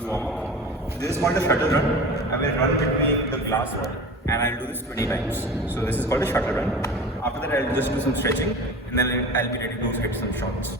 will form. So this is called a shuttle run. I will run between the glass wall and I'll do this 20 times. So this is called a shuttle run. After that I'll just do some stretching and then I'll be ready to hit some shots.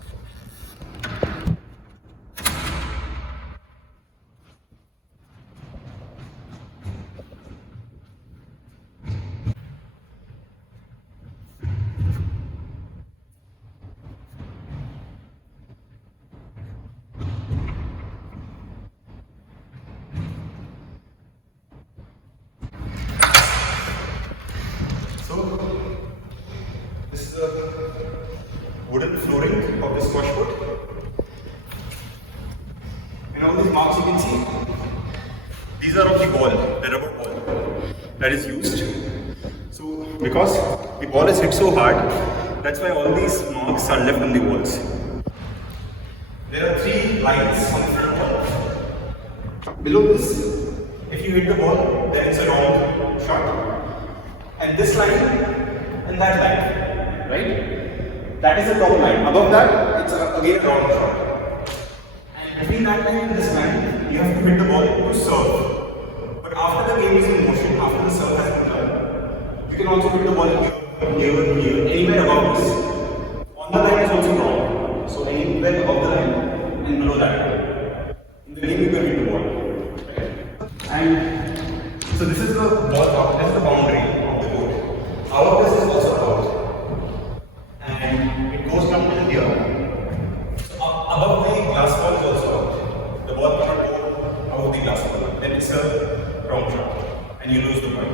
This is a wooden flooring of the squash court. And all these marks you can see, these are of the ball, the rubber ball that is used. So because the ball is hit so hard, that's why all these marks are left on the walls. There are 3 lines on the front wall. Below this, if you hit the ball, then it's a wrong shot. And this line and that line, right? That is a wrong line. Above that, it's again a wrong shot. And between that line and this line, you have to hit the ball to serve. But after the game is in motion, after the serve has been done, you can also hit the ball here, anywhere above this. On the line is also wrong. So anywhere above the line and below that. In the game, you can hit the ball. Right? And so this is the ball, this is the boundary. Our this is also out, and it goes down to here. Above the glass ball is also out. The ball cannot go above the glass ball. Then it's a wrong shot, and you lose the point.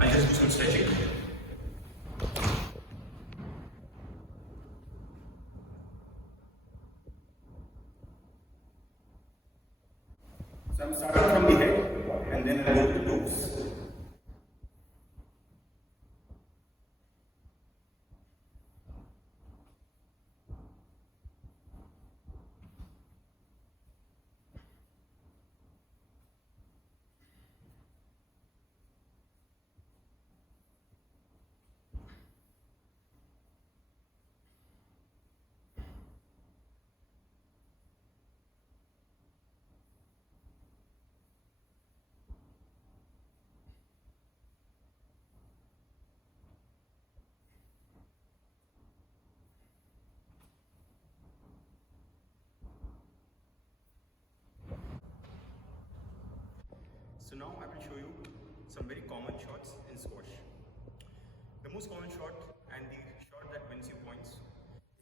I'll just do some stretching. So I'm starting from the head, and then I go to the toes. So now I will show you some very common shots in squash. The most common shot and the shot that wins you points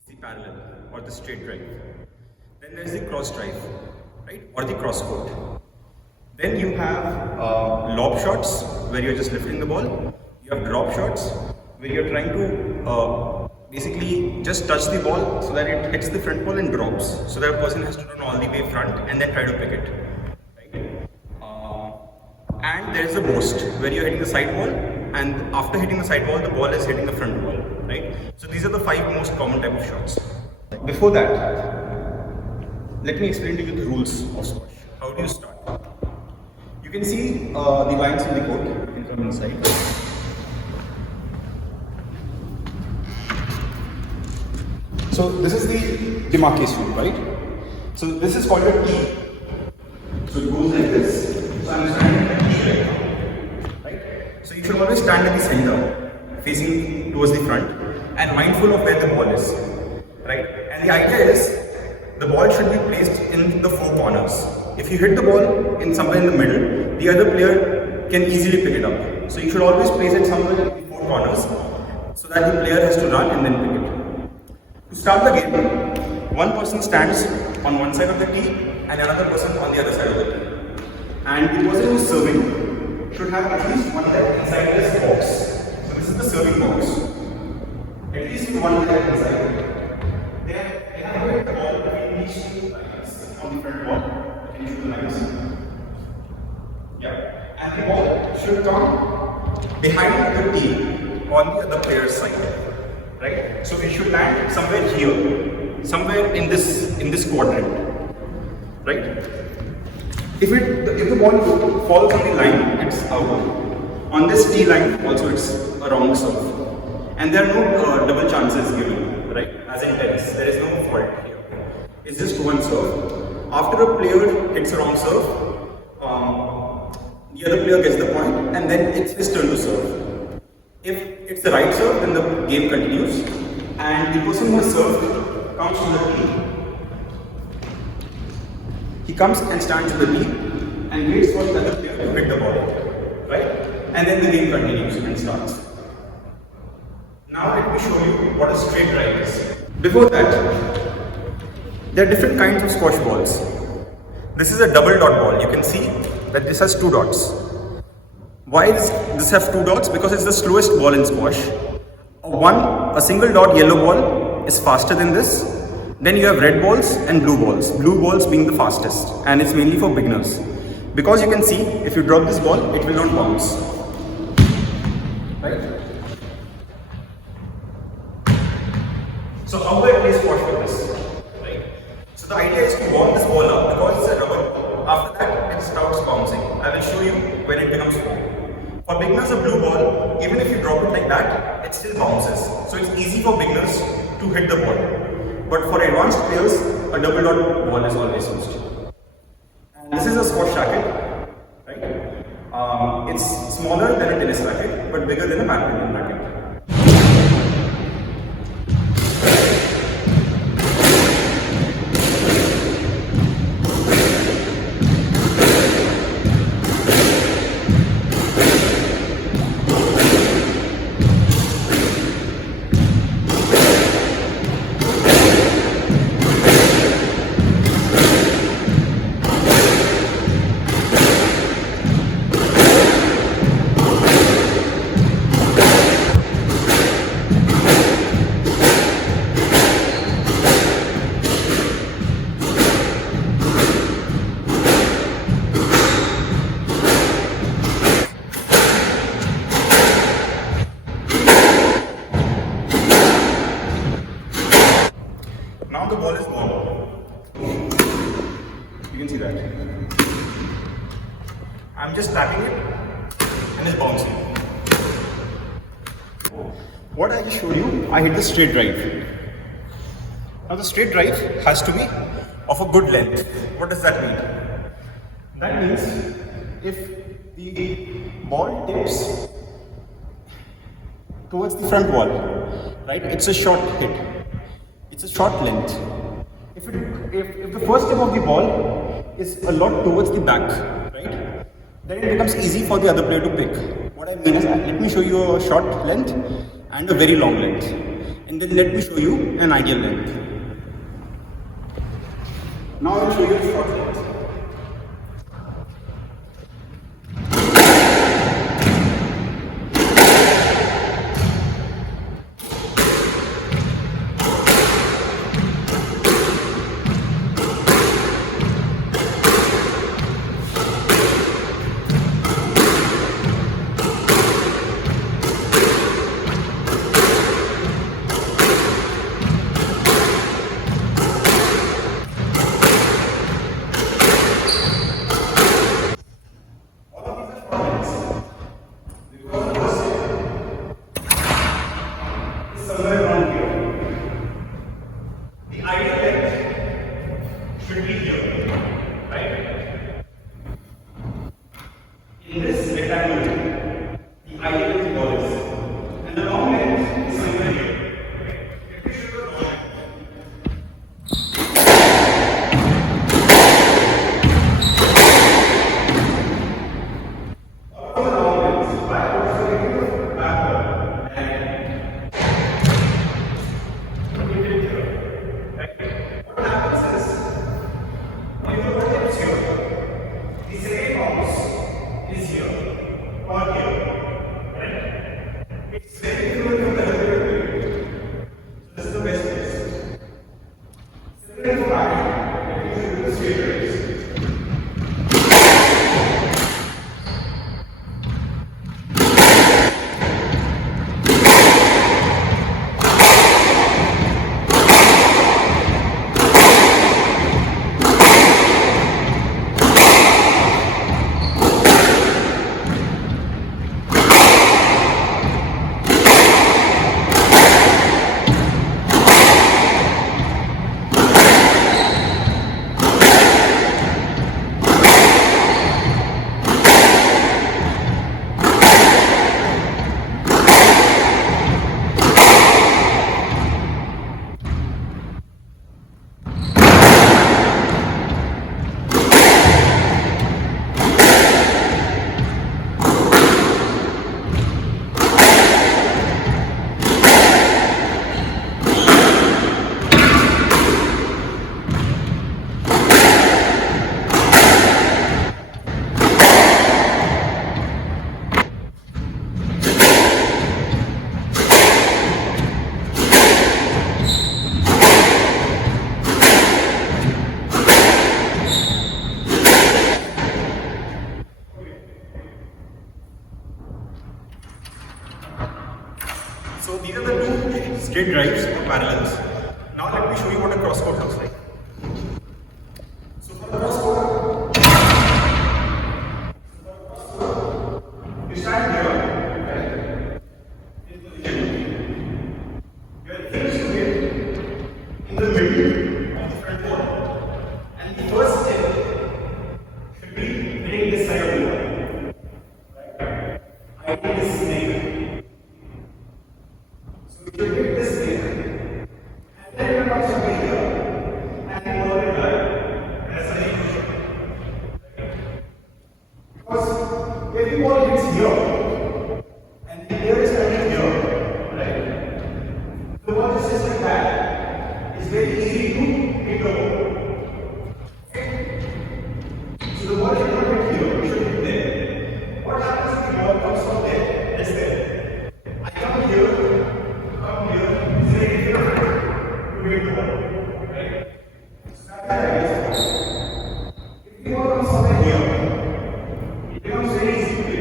is the parallel or the straight drive. Then there is the cross drive, right, or the cross court. Then you have lob shots where you are just lifting the ball. You have drop shots where you are trying to basically just touch the ball so that it hits the front ball and drops. So that a person has to run all the way front and then try to pick it. And there is a burst where you are hitting the side wall, and after hitting the side wall, the ball is hitting the front wall, right? So these are the 5 most common type of shots. Before that, let me explain to you the rules of squash. How do you start? You can see the lines in the court. You can come inside. So this is the demarcation, right? So this is called a T. So it goes like this. So I'm standing at the T right now, right? So you should always stand at the center, facing towards the front, and mindful of where the ball is, right? And the idea is, the ball should be placed in the 4 corners. If you hit the ball in somewhere in the middle, the other player can easily pick it up. So you should always place it somewhere in the 4 corners, so that the player has to run and then pick it. To start the game, one person stands on one side of the tee and another person on the other side of the tee. And the person who is serving should have at least one leg inside this box. So this is the serving box. At least one leg inside. They have a ball between these 2 lines on the front wall. Can you show the lines? Yeah. And the ball should come behind the tee on the other player's side. Right? So it should land somewhere here, somewhere in this quadrant. Right? If the ball falls on the line, it's out. On this T line, also it's a wrong serve. And there are no double chances given, right? As in tennis, there is no fault here. It's just one serve. after a player hits a wrong serve, the other player gets the point, and then it's his turn to serve. If it's the right serve, then the game continues, and the person who has served comes to the tee. He comes and stands in the tee and waits for the other player to hit the ball, right? And then the game continues and starts. Now let me show you what a straight drive is. Before that, there are different kinds of squash balls. This is a double dot ball. You can see that this has 2 dots. Why does this have 2 dots? Because it's the slowest ball in squash. A single dot yellow ball is faster than this. Then you have red balls and blue balls. Blue balls being the fastest, and it's mainly for beginners. Because you can see, if you drop this ball, it will not bounce. Right? So how do I play squash with this? Right? So the idea is to warm this ball up because it's a rubber ball. After that, it starts bouncing. I will show you when it becomes foam. For beginners, a blue ball, even if you drop it like that, it still bounces. So it's easy for beginners to hit the ball. But for advanced players, a double dot ball is always used. And this is a squash racket, right? It's smaller than a tennis racket, but bigger than a badminton racket. Now the ball is warm. You can see that. I'm just tapping it and it's bouncing. What I just showed you, I hit the straight drive. Now the straight drive has to be of a good length. What does that mean? That means if the ball tips towards the front wall, right, it's a short hit. It's a short length. If the first tip of the ball is a lot towards the back, right, then it becomes easy for the other player to pick. What I mean is, let me show you a short length and a very long length, and then let me show you an ideal length. Now I'll show you a short length. In this rectangle, the ideal length ball is, and the long length is somewhere here. Let me show you the long length. All the long lengths, I also take it backward and put it here. Right? What happens is, when the ball tips here, the second bounce is here or here, right? It's very different from the other way. So this is the best place. Similar to that, let me show you the straight drives. So these are the two straight drives or parallels. Now let me show you what a crosscode looks like. So for the crosscode, you stand here, right? In position. Your things you hit in the middle of the front wall. And the first step should be hitting this side of the wall. Right? I need this snake. So you should hit this snake. And then you come somewhere here. And then roll it back. That's the main question. Because if the ball hits here, and the air is coming here, right? The ball just sits like that. It's very easy to hit the ball. So the ball should not hit here, it should hit there. What happens if the ball comes from there? It's there. I come here, it's very difficult to hit the ball. Right? So that's the idea. If the ball comes somewhere here, it becomes very easy to hit.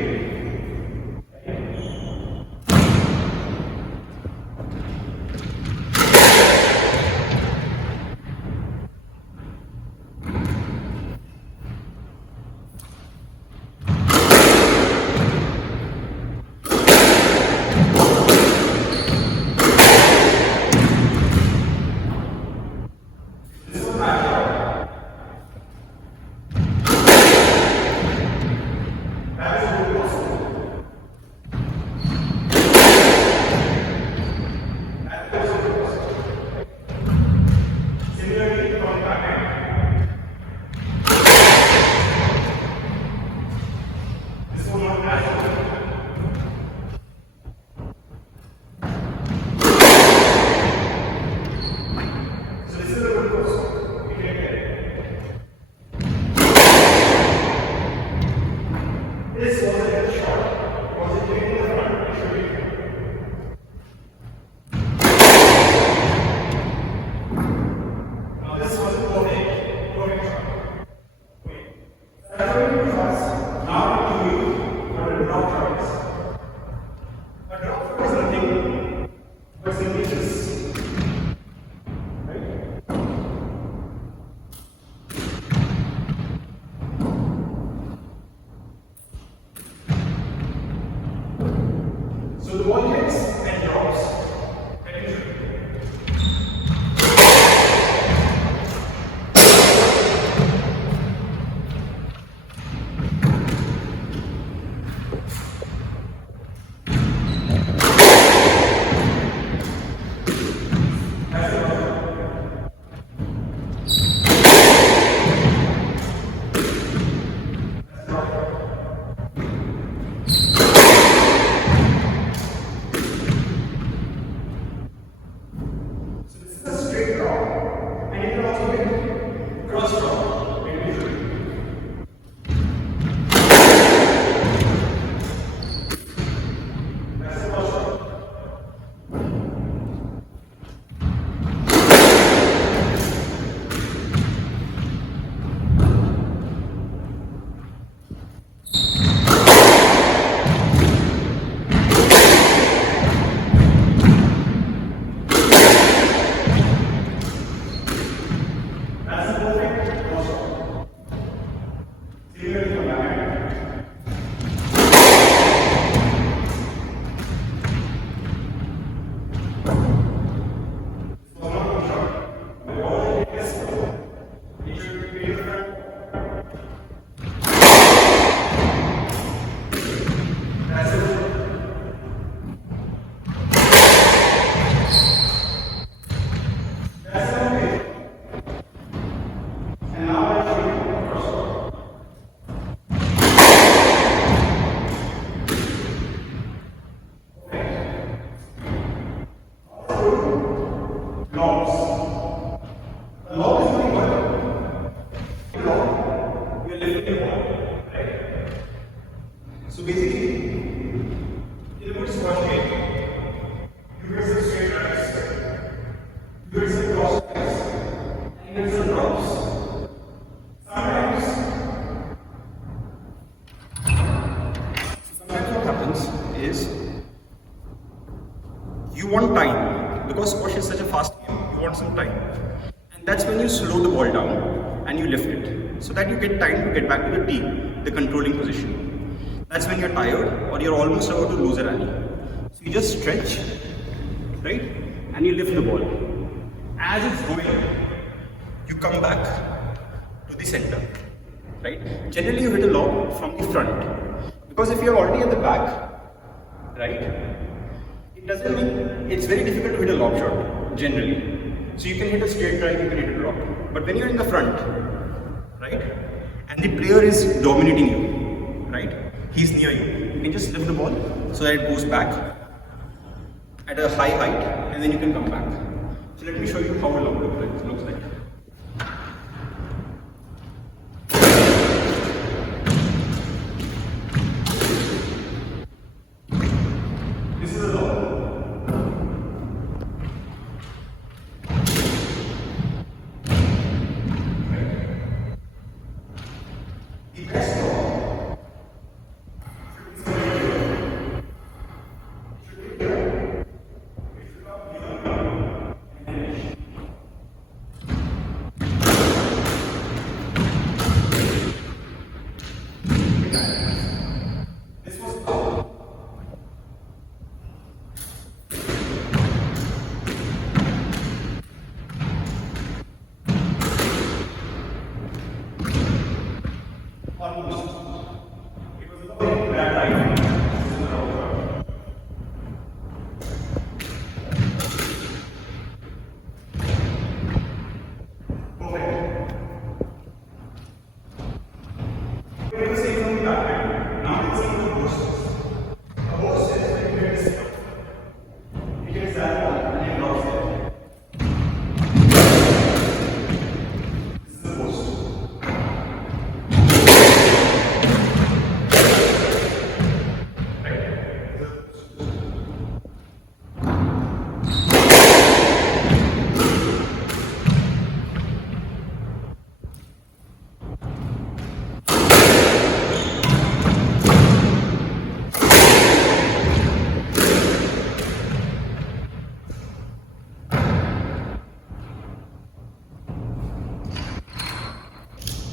This was a little short. Was it in the front? It should be here. Now this was a perfect shot. Wait. That's what it was. Now we do for a drop choice. A drop choice is nothing but simply this. Right? So the ball hits and drops and you shoot. That's the ball. Straight draw, and you can also get cross draw individually. That's the cross draw. That's the perfect cross draw. Similarly for backhand. This was not a shot. The ball is it should be in the front. That's it. That's the way. And now I show you a cross draw. Okay. you want time, because squash is such a fast game, you want some time. And that's when you slow the ball down and you lift it, so that you get time to get back to the tee, the controlling position. That's when you're tired or you're almost about to lose a rally. So you just stretch, right? And you lift the ball. As it's going, you come back to the center, right? Generally you hit a lob from the front, because if you're already at the back, right, it doesn't mean, it's very difficult to hit a lob shot, generally. So you can hit a straight drive, you can hit a drop. But when you're in the front, right, and the player is dominating you, right, he's near you, you can just lift the ball so that it goes back at a high height, and then you can come back. So let me show you how a lob looks like. This is a lob. The best lob should be here. This was lob. Almost. It was a very bad idea. This is a wrong shot. Perfect. We have the same from the backhand. Now it's in the post. A post is when you get this here. You get that ball and it drops there. This is the post.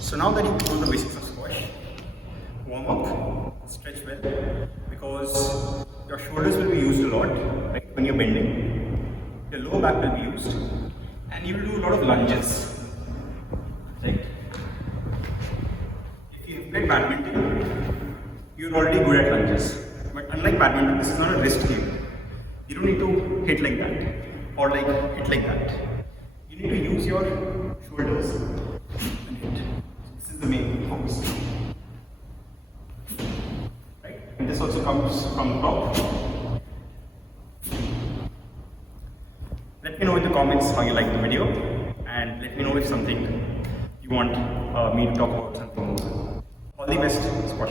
So now that you know the basics of squash, warm up, stretch well, because your shoulders will be used a lot, right, when you're bending. Your lower back will be used, and you will do a lot of lunges, right? If you play badminton, you're already good at lunges. But unlike badminton, this is not a wrist game. You don't need to hit like that, or like hit like that. You need to use your shoulders and hit. The main focus, right? And this also comes from the top. Let me know in the comments how you like the video, and let me know if something you want me to talk about something more. All the best, squash.